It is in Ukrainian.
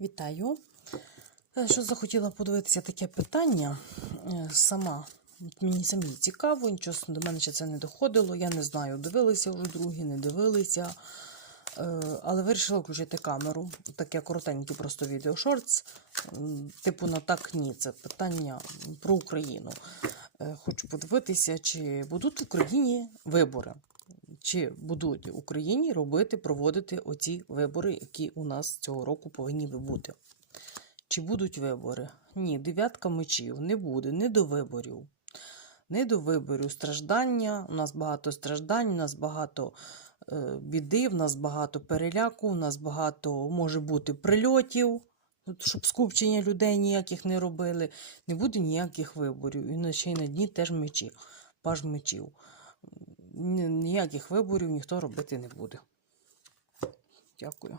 Вітаю. Е, Що захотіла подивитися таке питання е, сама. Мені самі цікаво, нічого до мене ще це не доходило. Я не знаю, дивилися вже другі, не дивилися. Е, Але вирішила включити камеру. Таке коротеньке просто відео шортс. Типу на так ні, це питання про Україну. Хочу подивитися, чи будуть в Україні вибори. Чи будуть в Україні робити, проводити оці вибори, які у нас цього року повинні би бути? Чи будуть вибори? Ні, дев'ятка мечів не буде, не до виборів. Не до виборів. Страждання. У нас багато страждань, у нас багато е, біди, в нас багато переляку, у нас багато може бути прильотів, щоб скупчення людей ніяких не робили. Не буде ніяких виборів. І ще й на дні теж мечі, паж мечів. Ні- Ніяких виборів ніхто робити не буде. Дякую.